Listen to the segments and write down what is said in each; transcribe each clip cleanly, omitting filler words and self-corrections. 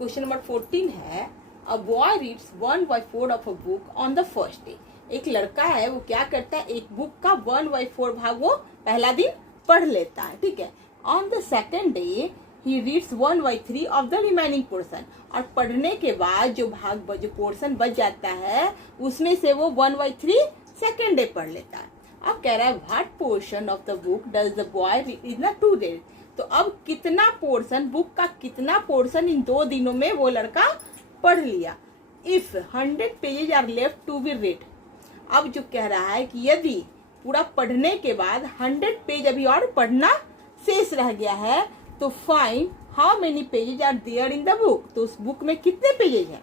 Question number 14 है, a boy reads 1/4 of a book on the first day. एक लड़का है, वो क्या करता है, एक बुक का 1/4 भाग वो पहला दिन पढ़ लेता है, ठीक है। On the second day he reads 1/3 of the remaining portion. और पढ़ने के बाद जो पोर्शन बच जाता है उसमें से वो 1/3 सेकेंड डे पढ़ लेता है। अब कह रहा है what portion of the book does the boy read in the 2 days. तो अब कितना पोर्शन, बुक का कितना पोर्शन इन 2 दिनों में वो लड़का पढ़ लिया। If 100 pages are left to be read. अब जो कह रहा है कि यदि पूरा पढ़ने के बाद 100 पेज अभी और पढ़ना शेष रह गया है, तो find how many pages are there in the book. तो उस बुक में कितने पेजेज हैं।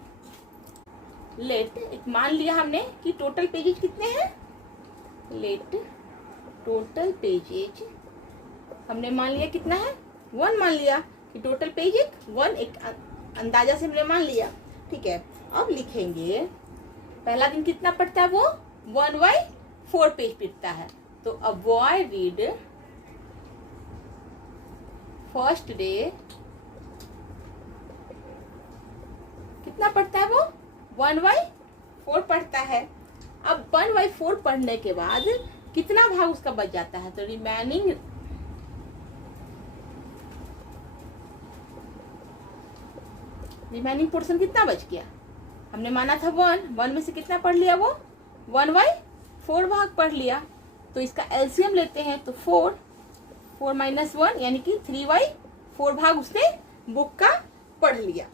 लेट, मान लिया हमने कि टोटल पेजेज कितने हैं। लेट टोटल पेजेज हमने मान लिया कितना है, 1 मान लिया कि टोटल पेजेज 1, एक अंदाजा से हमने मान लिया, ठीक है। अब लिखेंगे पहला दिन कितना पढ़ता है वो, 1/4 पेज पढ़ता है। तो a boy read first day कितना पढ़ता है वो, 1/4 पढ़ता है। अब 1/4 पढ़ने के बाद कितना भाग उसका बच जाता है, तो रिमेनिंग पोर्शन कितना बच गया। हमने माना था 1 में से कितना पढ़ लिया वो, 1/4 भाग पढ़ लिया। तो इसका एलसीएम लेते हैं, तो 4 - 1 यानी कि 3/4 भाग उसने बुक का पढ़ लिया,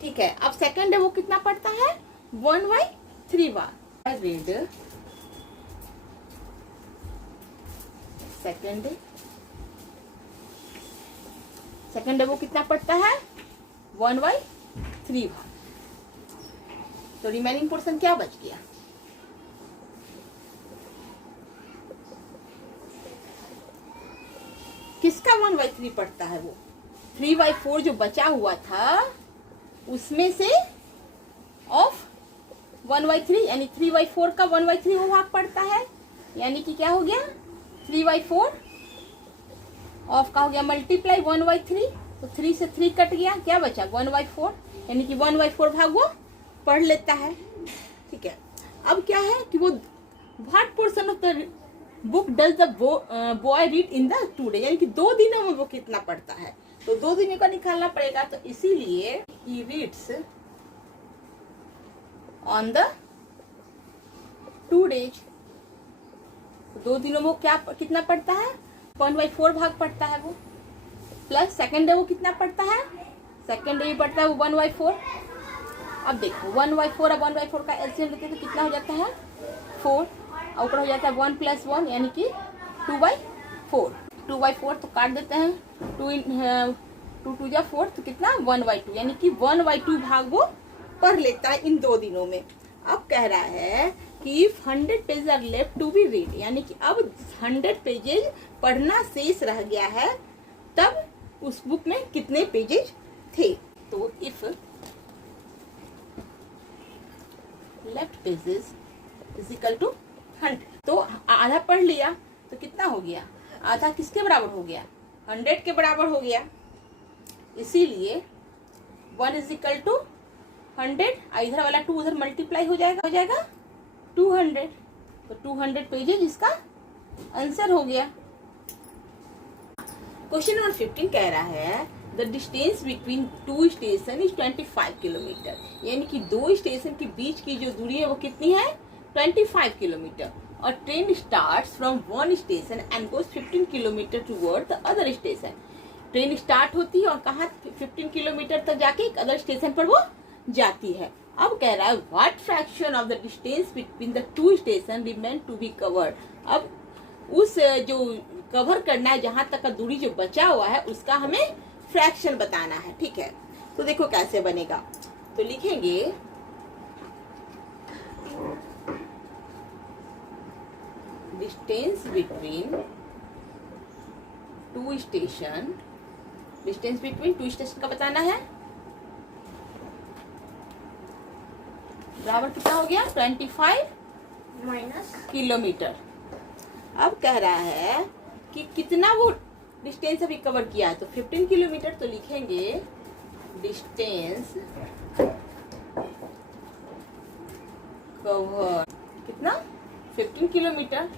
ठीक है। अब सेकंड डे वो कितना पढ़ता है, 1/3 बार। रीड सेकंड डे वो कितना पढ़ता है, 1/3 भाग। तो रिमेनिंग पोर्शन क्या बच गया, किसका 1/3 पढ़ता है वो, 3/4 जो बचा हुआ था उसमें से ऑफ 1/3 यानी 3/4 का 1/3 वो भाग पढ़ता है। यानी कि क्या हो गया, 3/4 ऑफ का हो गया मल्टीप्लाई 1/3। तो 3 से 3 कट गया, क्या बचा 1/4, यानी कि 1/4 भाग वो पढ़ लेता है, ठीक है। अब क्या है कि वो what portion of the book does the boy read in the 2 day, यानी कि 2 दिनों में वो कितना पढ़ता है। तो 2 दिनों का निकालना पड़ेगा। तो इसीलिए he reads on the 2 days. 2 दिनों में वो कितना पढ़ता है, 1/4 भाग पढ़ता है वो। प्लस सेकेंड डे वो कितना पढ़ता है, सेकेंड डे पढ़ता है वो 1/4। अब देखो 1/4 अब 1/4 का एलसीएम लेते हैं तो कितना हो जाता है, 4। और ऊपर हो जाता है 1 + 1 यानी कि 2/4। 2/4 तो काट देते हैं, 2 2 जा 4 तो कितना 1/2, यानी कि 1/2 भाग वो पढ़ लेता है इन 2 दिनों में। अब कह रहा है कि 100 pages are left to be read, यानी कि अब 100 पेजेज पढ़ना शेष रह गया है, तब उस बुक में कितने पेजेज थे। तो if left pages is equal to 100, तो आधा पढ़ लिया तो कितना हो गया, आधा किसके बराबर हो गया, 100 के बराबर हो गया। इसीलिए 1 इज इक्वल टू 100, इधर वाला 2 उधर मल्टीप्लाई हो जाएगा 200। तो 200 पेजेज इसका आंसर हो गया। क्वेश्चन नंबर 15 कह रहा है the distance between 2 station is 25 kilometre, यानी कि 2 स्टेशन के बीच की जो दूरी है वो कितनी है, 25 किलोमीटर। और train starts from 1 station and goes 15 kilometre toward the other station. Train start होती है और कहाँ 15 किलोमीटर तक जाके एक अदर स्टेशन पर वो जाती है। अब कह रहा है what fraction of the distance between the 2 station remain to be covered. अब उस जो कवर करना है, जहां तक का दूरी जो बचा हुआ है उसका हमें फ्रैक्शन बताना है, ठीक है। तो देखो कैसे बनेगा, तो लिखेंगे distance between 2 station, distance between 2 station का बताना है, बराबर कितना हो गया 25 किलोमीटर। अब कह रहा है कि कितना वो डिस्टेंस अभी कवर किया है, तो 15 किलोमीटर। तो लिखेंगे डिस्टेंस कवर कितना 15 किलोमीटर।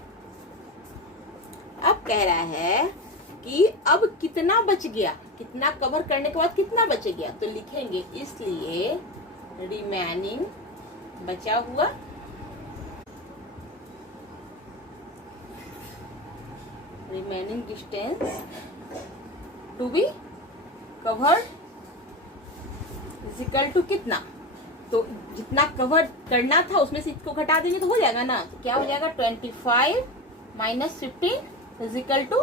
अब कह रहा है कि अब कितना बच गया, कितना कवर करने के बाद कितना बच गया, तो लिखेंगे इसलिए रिमेनिंग बचा हुआ remaining distance to be covered is equal to कितना, तो जितना कवर करना था उसमें से इसको घटा देंगे तो हो जाएगा ना, तो क्या हो जाएगा 25 minus 15 is equal to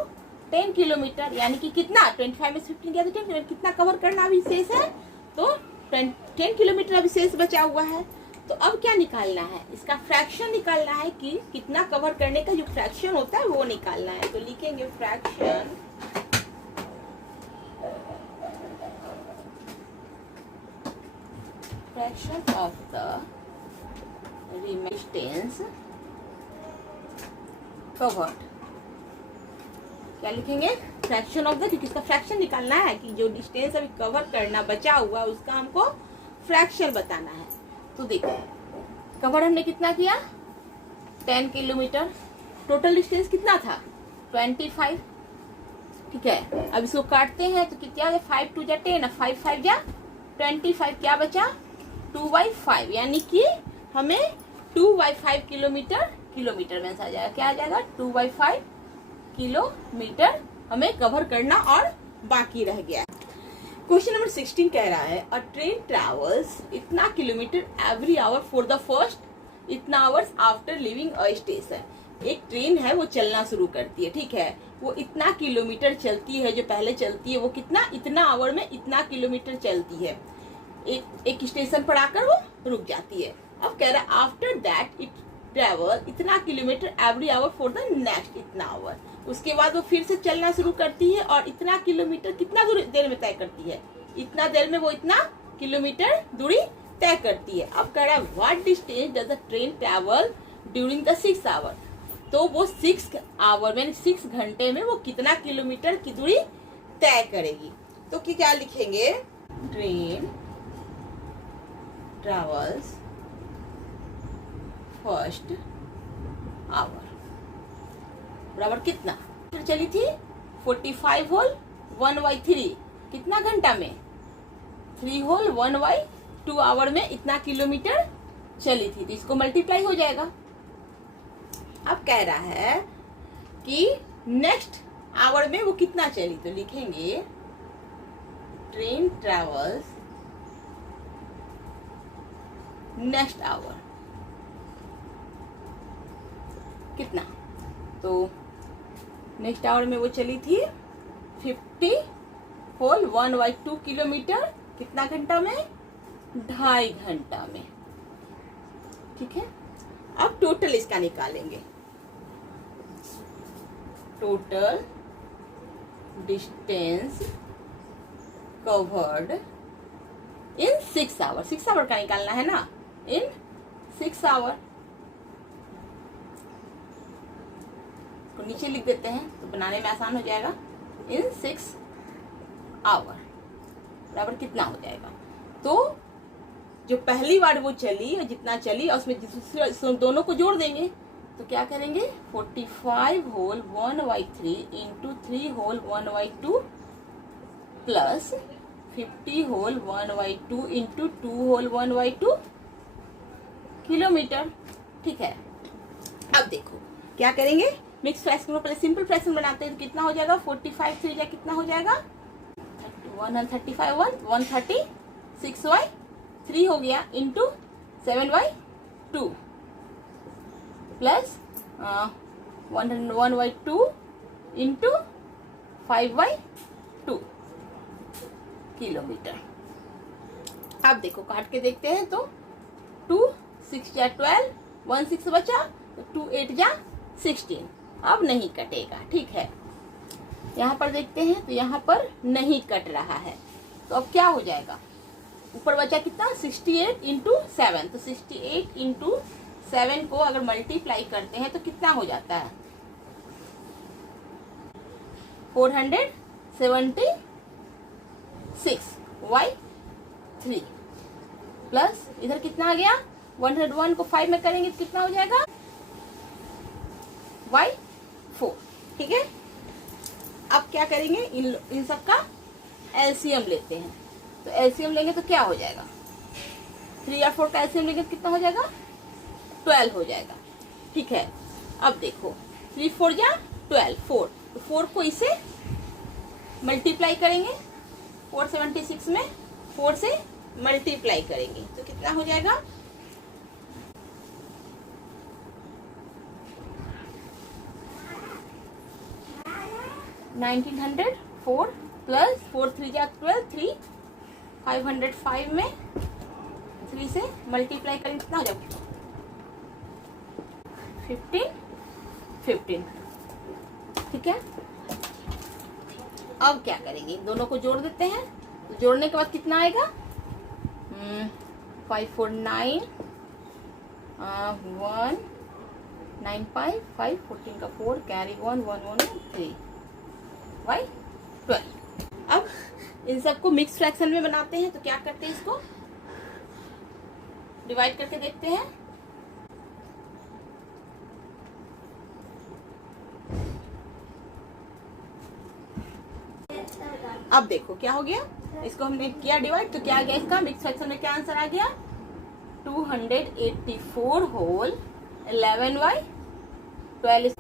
10 kilometre. यानी कि कितना 25 में 15 गया तो 10 किलोमीटर, कितना कवर करना अभी शेष है, तो 10 किलोमीटर अभी शेष बचा हुआ है। तो अब क्या निकालना है, इसका फ्रैक्शन निकालना है कि कितना कवर करने का जो फ्रैक्शन होता है वो निकालना है। तो लिखेंगे fraction of the distance covered। क्या लिखेंगे, फ्रैक्शन ऑफ द, क्योंकि इसका फ्रैक्शन निकालना है कि जो डिस्टेंस अभी कवर करना बचा हुआ उसका हमको फ्रैक्शन बताना है। तो देखो कवर हमने कितना किया 10 किलोमीटर, टोटल डिस्टेंस कितना था 25, ठीक है। अब इसको काटते हैं तो कितना हो गया 5 2 जा 10, 5 5 जा 25, क्या बचा 2/5, यानी कि हमें 2/5 किलोमीटर में आ जाएगा, क्या आ जाएगा 2/5 किलोमीटर हमें कवर करना और बाकी रह गया। क्वेश्चन नंबर 16 कह रहा है अ ट्रेन ट्रेवल्स इतना kilometre every hour for the first इतना hours after living a station. एक ट्रेन है वो चलना शुरू करती है, ठीक है, वो इतना किलोमीटर चलती है, जो पहले चलती है वो कितना इतना आवर में इतना किलोमीटर चलती है, एक स्टेशन पर आकर वो रुक जाती है। अब कह रहा है आफ्टर दैट इट ट्रेवल इतना kilometre every hour for the next इतना आवर। उसके बाद वो फिर से चलना शुरू करती है और इतना किलोमीटर कितना दूरी देर में तय करती है, इतना देर में वो इतना किलोमीटर दूरी तय करती है। अब कह रहा है what distance does the train travel during the 6 hour. तो वो 6 आवर में 6 घंटे में वो कितना किलोमीटर की दूरी तय करेगी। तो क्या लिखेंगे, ट्रेन ट्रेवल्स फर्स्ट आवर बराबर कितना चली थी 45 होल 1/3, कितना घंटा में 3 होल 1/2 आवर में इतना किलोमीटर चली थी, तो इसको मल्टीप्लाई हो जाएगा। अब कह रहा है कि नेक्स्ट आवर में वो कितना चली, तो लिखेंगे ट्रेन ट्रेवल्स नेक्स्ट आवर कितना, तो नेक्स्ट आवर में वो चली थी 50 होल 1/2 किलोमीटर, कितना घंटा में 2.5 घंटा में, ठीक है। अब टोटल इसका निकालेंगे, total distance covered in 6 hour, 6 hour का निकालना है ना, इन 6 आवर को नीचे लिख देते हैं तो बनाने में आसान हो जाएगा। इन 6 आवर बराबर कितना हो जाएगा, तो जो पहली बार वो चली और जितना चली और उसमें दोनों को जोड़ देंगे तो क्या करेंगे 45 whole 1/3 into 3 whole 1/2 plus 50 whole 1/2 into 2 whole 1/2 kilometre, ठीक है। अब देखो क्या करेंगे, मिक्स फ्रैक्शन में पहले सिंपल फ्रैक्शन बनाते हैं तो कितना हो जाएगा 45 3 कितना हो जाएगा 135 136/3 हो गया इंटू 7/2 प्लस 1/2 इंटू 5/2 किलोमीटर। अब देखो काट के देखते हैं तो 2 6 जा 12 1 6 बचा तो 2 8 जा 16, अब नहीं कटेगा, ठीक है। यहाँ पर देखते हैं तो यहाँ पर नहीं कट रहा है, तो अब क्या हो जाएगा, ऊपर बचा कितना 68 इंटू 7, तो 68 इंटू 7 को अगर मल्टीप्लाई करते हैं तो कितना हो जाता है 476। वाई, 3 प्लस इधर कितना आ गया 101 को 5 में करेंगे तो कितना हो जाएगा y4। ठीक है, अब क्या करेंगे इन सब का एलसीएम लेते हैं। तो एलसीएम लेंगे तो क्या हो जाएगा 3 और 4 का एलसीएम लेंगे तो कितना हो जाएगा 12 हो जाएगा। ठीक है, अब देखो 3 4 या 12 4, तो 4 को इसे मल्टीप्लाई करेंगे 476 में 4 से मल्टीप्लाई करेंगे तो कितना हो जाएगा 1900 4 प्लस 4 3 जा 12 3 505 में 3 से मल्टीप्लाई करेंगे कितना हो जाएगा 15। ठीक है, अब क्या करेंगे दोनों को जोड़ देते हैं। तो जोड़ने के बाद कितना आएगा 549 195 5 14 का 4 कैरी 1 1 1 3 y12। अब इन सबको मिक्स फ्रैक्शन में बनाते हैं। तो क्या करते हैं इसको डिवाइड करके देखते हैं। अब देखो क्या हो गया, इसको हमने किया डिवाइड तो क्या आ गया इसका मिक्स फ्रैक्शन में क्या आंसर आ गया 284 होल 11/12।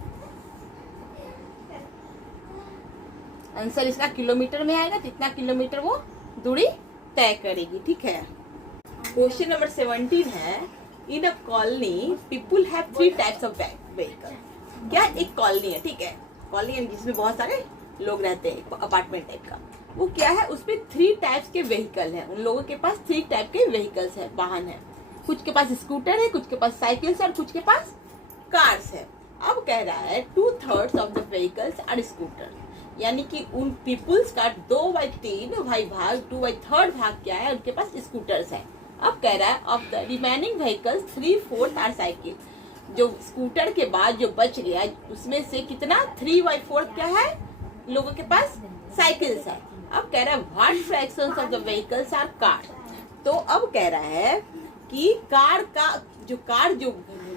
आंसर इसका किलोमीटर में आएगा, जितना किलोमीटर वो दूरी तय करेगी। ठीक है, क्वेश्चन नंबर 17 है in a colony people have 3 types of vehicle. क्या एक कॉलोनी है, ठीक है, कॉलोनी जिसमें बहुत सारे लोग रहते हैं, अपार्टमेंट टाइप का, वो क्या है उसमें 3 टाइप्स के व्हीकल है। उन लोगों के पास 3 टाइप के व्हीकल्स है, वाहन है। कुछ के पास स्कूटर है, कुछ के पास साइकिल्स है और कुछ के पास कार्स है। अब कह रहा है 2/3 of the vehicles are scooter, यानी कि उन पीपुल्स का 2/3 भाग 2/3 भाग क्या है उनके पास स्कूटर्स है। अब कह रहा है of the remaining vehicles 3/4 are cycle, जो स्कूटर के बाद जो बच गया उसमें से कितना 3/4 क्या है लोगों के पास साइकिल्स है। अब कह रहा है what fractions of the vehicles are car. तो अब कह रहा है कि कार जो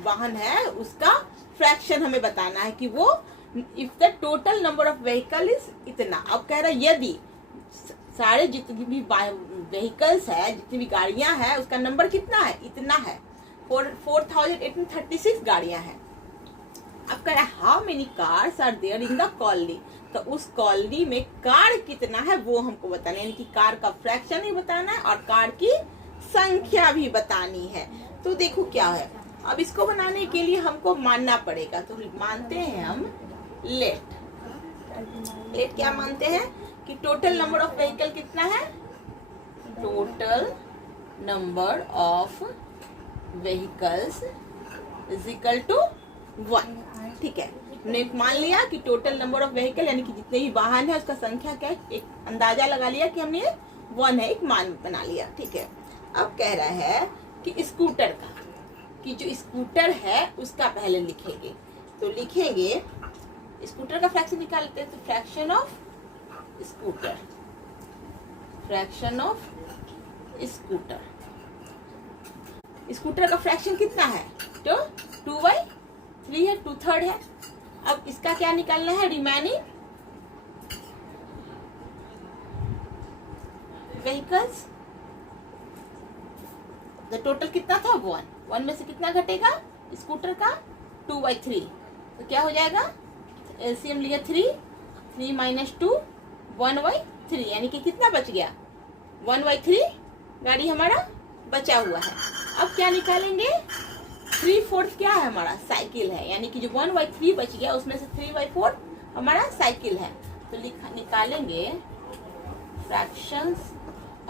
वाहन है उसका फ्रैक्शन हमें बताना है कि वो if the total number of vehicle is इतना। अब कह रहा है यदि सारे जितनी भी व्हीकल्स है, जितनी भी गाड़ियां हैं उसका नंबर कितना है इतना है 4836 गाड़ियां हैं। अब कह रहा है how many cars are there in the colony, तो उस कॉलोनी में कार कितना है वो हमको बताना है, यानी कि कार का फ्रैक्शन ही बताना है और कार की संख्या भी बतानी है। तो देखो क्या है, अब इसको बनाने के लिए हमको मानना पड़ेगा। तो मानते हैं हम लेट क्या मानते हैं कि टोटल नंबर ऑफ व्हीकल कितना है, total number of vehicles is equal to 1। ठीक है, हमने मान लिया कि टोटल नंबर ऑफ व्हीकल यानी कि जितने भी वाहन है उसका संख्या क्या है, एक अंदाजा लगा लिया कि हमने 1 है, एक मान बना लिया। ठीक है, अब कह रहा है कि स्कूटर का, कि जो स्कूटर है उसका पहले लिखेंगे। तो लिखेंगे स्कूटर का फ्रैक्शन निकालते हैं। तो fraction of scooter, fraction of scooter, scooter का फ्रैक्शन कितना है तो 2/3 है, 2/3 है। अब इसका क्या निकालना है रिमेनिंग व्हीकल्स। द टोटल कितना था 1 में से कितना घटेगा स्कूटर का 2/3, तो क्या हो जाएगा एलसीएम लिया 3 - 2 1/3, यानी कि कितना बच गया 1/3 गाड़ी हमारा बचा हुआ है। अब क्या निकालेंगे 3/4 क्या है हमारा साइकिल है, यानी कि जो 1/3 बच गया उसमें से 3/4 हमारा साइकिल है। तो निकालेंगे fractions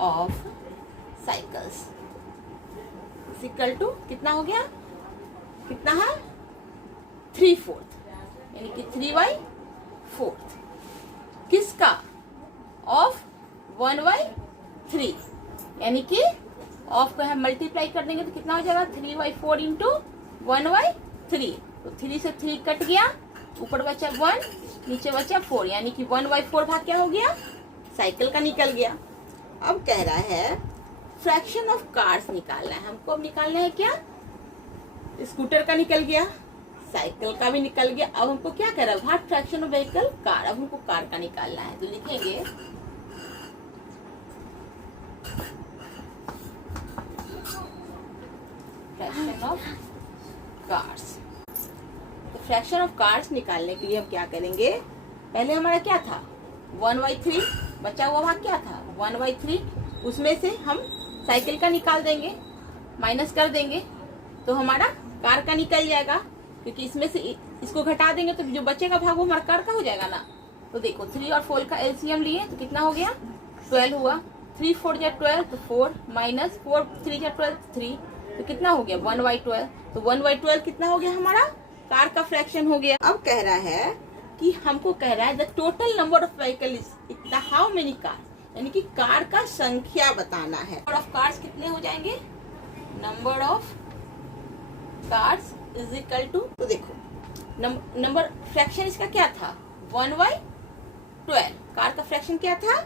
of cycles equal to कितना हो गया, कितना है 3/4, यानी कि 3/4 किसका ऑफ 1/3, यानी कि ऑफ को हम मल्टीप्लाई कर देंगे तो कितना हो जाएगा 3/4 इंटू 1/3। तो 3 से 3 कट गया, ऊपर बचा 1 नीचे बचा 4, यानी कि 1/4 भाग क्या हो गया साइकिल का निकल गया। अब कह रहा है फ्रैक्शन ऑफ कार्स निकालना है हमको। अब निकालना है क्या, स्कूटर का निकल गया, साइकिल का भी निकल गया। अब हमको क्या कर रहा है, what fraction of vehicle, car. अब हमको कार का निकालना है, तो लिखेंगे फ्रैक्शन ऑफ कार्स। तो फ्रैक्शन ऑफ कार्स निकालने के लिए हम क्या करेंगे, पहले हमारा क्या था 1/3, बचा हुआ भाग क्या था 1/3, उसमें से हम साइकिल का निकाल देंगे, माइनस कर देंगे, तो हमारा कार का निकल जाएगा, क्योंकि इसमें से इसको घटा देंगे तो जो बचेगा भाग वो हमारा कार का हो जाएगा ना। तो देखो 3 और 4 का एलसीएम लिए तो कितना हो गया 12 हुआ, 3 4 जा 12 तो 4 माइनस 4 3 जा 12 3, तो कितना हो गया 1/12। तो 1/12 कितना हो गया हमारा कार का फ्रैक्शन हो गया। अब कह रहा है कि हमको कह रहा है the total number of vehicle is इतना, हाउ मेनी कार, यानी कि कार का संख्या बताना है। नंबर ऑफ कार्स कितने हो जाएंगे, number of cars is equal to, तो देखो नंबर फ्रैक्शन इसका क्या था 1/12, कार का फ्रैक्शन क्या था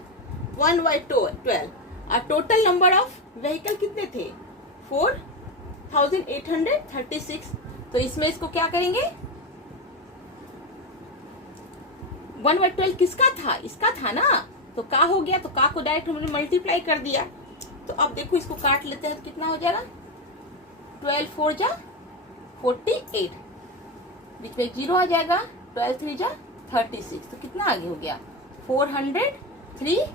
1/12, और टोटल नंबर ऑफ व्हीकल कितने थे 4836। तो इसमें इसको क्या करेंगे 1/12 किसका था, इसका था ना, तो का हो गया, तो का को डायरेक्ट हमने मल्टीप्लाई कर दिया। तो अब देखो इसको काट लेते हैं तो कितना हो जाएगा 12 4 जा 48, बीच में 0 आ जाएगा, 12 3 जा 36, तो कितना आगे हो गया 403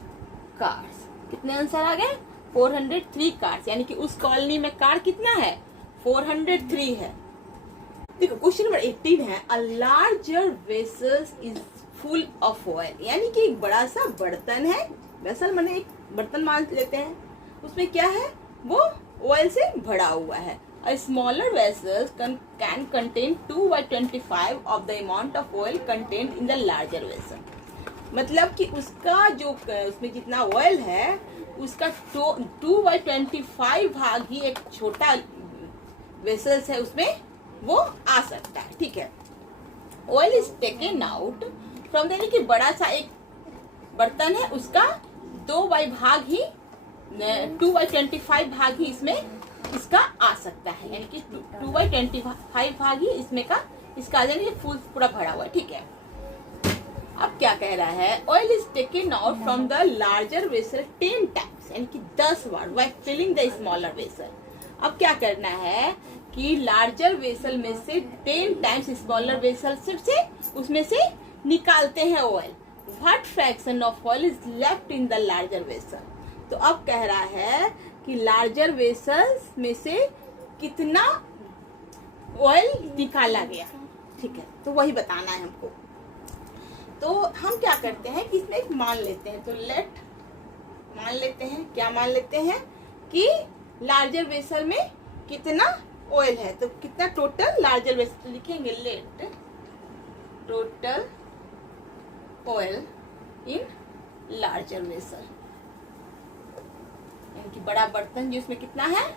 कार्स। कितने आंसर आ गए 403 कार्स, यानी कि उस कॉलोनी में कार कितना है 403 है। देखो क्वेश्चन नंबर 18 है, a larger vessel is full of oil, यानी कि एक बड़ा सा बर्तन है, वेसल माने एक बर्तन मान लेते हैं, उसमें क्या है वो ऑयल से भरा हुआ है। A smaller vessel can contain 2/25 of the amount of oil contained in the larger vessel। मतलब कि उसका जो उसमें जितना ऑयल है उसका 2/25 भाग ही एक छोटा वेसल्स है उसमें वो आ सकता है, ठीक है। Oil is taken out from, यानी कि बड़ा सा एक बर्तन है उसका 2/25 भाग ही इसमें इसका आ सकता है, यानी कि 2/25 भाग ही इसमें का इसका, यानी कि फुल पूरा भरा हुआ है, ठीक है। अब क्या कह रहा है, oil is taken out from the larger vessel 10 times, यानी कि 10 बार, by filling the smaller vessel. अब क्या करना है कि लार्जर वेसल में से 10 टाइम्स स्मॉलर वेसल से उसमें से निकालते हैं oil. What fraction of oil is left in the larger vessel. तो अब कह रहा है कि लार्जर वेसल्स में से कितना ऑयल निकाला गया, ठीक है, तो वही बताना है हमको। तो हम क्या करते हैं कि इसमें एक मान लेते हैं, तो लेट मान लेते हैं, क्या मान लेते हैं कि लार्जर वेसल में कितना ऑयल है, तो कितना टोटल लार्जर वेसल, तो लिखेंगे let total oil in larger vessel, यानी कि बड़ा बर्तन जिसमें कितना है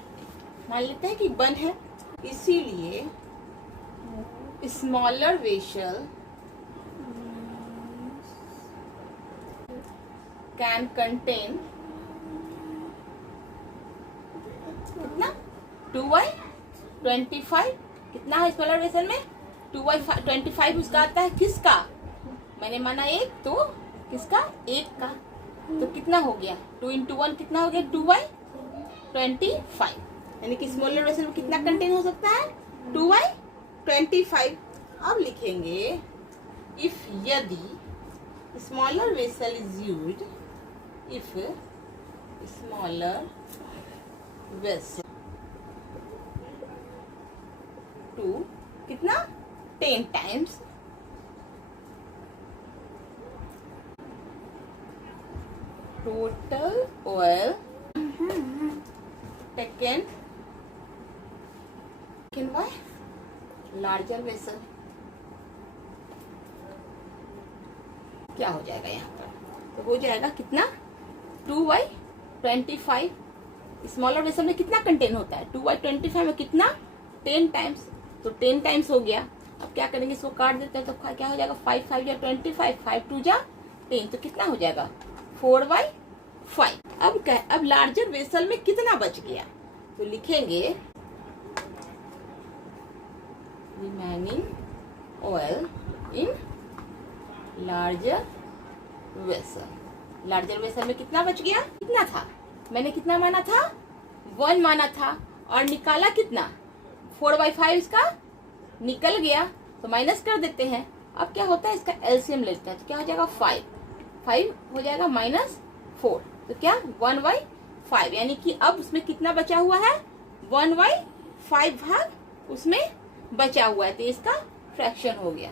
मान लेते हैं कि 1 है, इसीलिए स्मॉलर वेसल कैन कंटेन कितना 2/25, कितना है स्मॉलर वेसल में 2/25 उसका आता है, किसका मैंने माना एक, तो किसका एक का, तो कितना हो गया 2 × 1 कितना हो गया 2/25, यानी कि स्मॉलर वेसल में कितना कंटेन हो सकता है 2/25। अब लिखेंगे इफ यदि smaller vessel is used, if smaller vessel to कितना 10 times total oil taken by larger vessel, क्या हो जाएगा यहाँ पर, तो हो जाएगा कितना 2/25, स्मॉलर वेसल में कितना कंटेन होता है 2/25 में कितना 10 टाइम्स, तो 10 टाइम्स हो गया। अब क्या करेंगे इसको काट देते हैं, तो क्या हो जाएगा 5 5 या 25, 5 2 जा 10, तो कितना हो जाएगा 4/25, 5। अब लार्जर वेसल में कितना बच गया, तो लिखेंगे remaining oil in larger vessel. Larger vessel में कितना बच गया, कितना था, मैंने कितना माना था, 1 माना था, और निकाला कितना, 4/5 इसका निकल गया, तो माइनस कर देते हैं। अब क्या होता है, इसका एलसीएम लेते हैं, तो क्या हो जाएगा 5 हो जाएगा -4, तो क्या 1/5, यानी कि अब उसमें कितना बचा हुआ है, 1/5 भाग उसमें बचा हुआ है, तो इसका फ्रैक्शन हो गया।